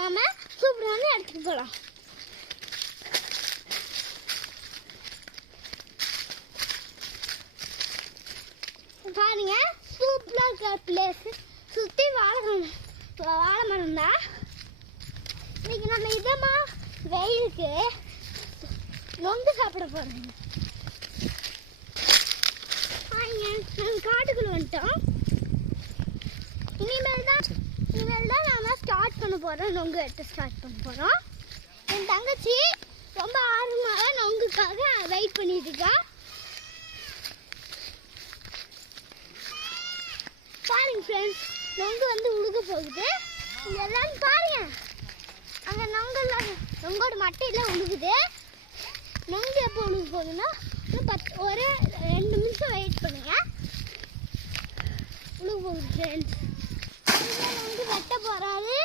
நம்ம சூப்பரான இடத்துக்கு போகலாம். பாருங்க சூப்பராக இருக்கிற பிளேஸ். சுற்றி வாழை மரம் தான். இன்னைக்கு நம்ம இதமா வெயிலுக்கு நொங்கு சாப்பிட போகிறோம். நாங்கள் காட்டுக்குள்ள வந்துட்டோம். இனிமேல் தான் நாம ஸ்டார்ட் பண்ண போகிறோம். நொங்கு வெட்ட ஸ்டார்ட் பண்ண போகிறோம். என் தங்கச்சி ரொம்ப ஆர்வமாக நொங்குக்காக வெயிட் பண்ணிட்டு இருக்கா. பாருங்க ஃப்ரெண்ட்ஸ், நொங்கு வந்து உழுக போகுது. இதெல்லாம் பாருங்க, அங்கே நொங்கோட மட்டையில் உழுகுது. நொங்கு எப்போ உழுக போகுதுன்னா ஒரு 2 நிமிஷம் வெயிட் பண்ணுங்க. உழுக போகுது ஃப்ரெண்ட்ஸ். நொங்கு வெட்ட போகிறாரு.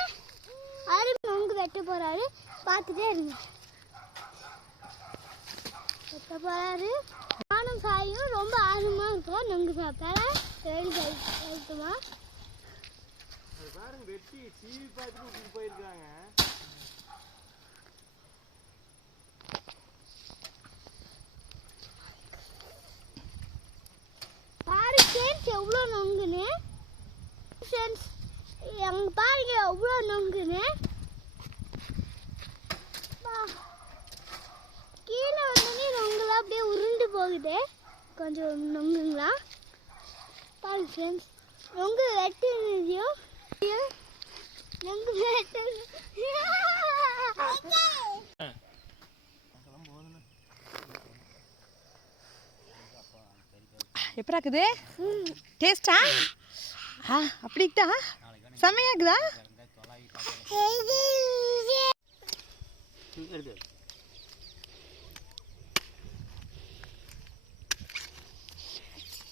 நொங்கு வெட்ட போகிறாரு, பார்த்துட்டே இருங்க. வெட்ட போகிறாரு. நானும் சாயும் ரொம்ப ஆர்வமாக இருக்கிறோம் நொங்கு சாப்பிட. வெட்டுமா வெட்டி டிவி பார்த்துட்டு போயிருக்காங்க. பாரு ஃப்ரெண்ட்ஸ் எவ்வளோ நொங்குன்னு. ஃப்ரெண்ட்ஸ் அங்கே பாருங்க எவ்வளோ நொங்குன்னு. கீழே வந்தோடனே நொங்குலாம் அப்படியே உருண்டு போகுது. கொஞ்சம் நொங்குங்களா பாருங்க ஃப்ரெண்ட்ஸ். நொங்கு வெட்டுனதையும் நொங்கு வெட்டு எப்படா இருக்குது? டேஸ்டா? அப்படிக்கா செம்மையா இருக்குதா?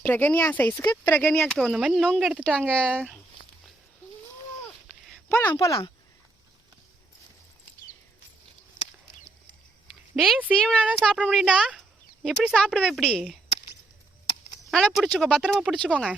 பிரகன்யா சைஸுக்கு பிரகன்யாவுக்கு தகுந்த மாதிரி நொங்கு எடுத்துட்டாங்க. போகலாம். டேய், சீவனாதான் சாப்பிட முடியும்டா. எப்படி சாப்பிடுவேன்? இப்படி நல்லா பிடிச்சிக்கோ, பத்திரமா பிடிச்சிக்கோங்க.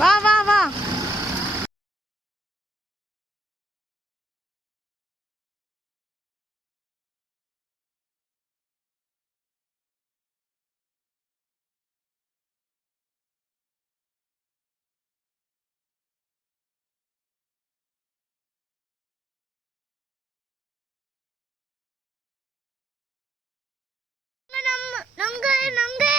வா. நொங்கு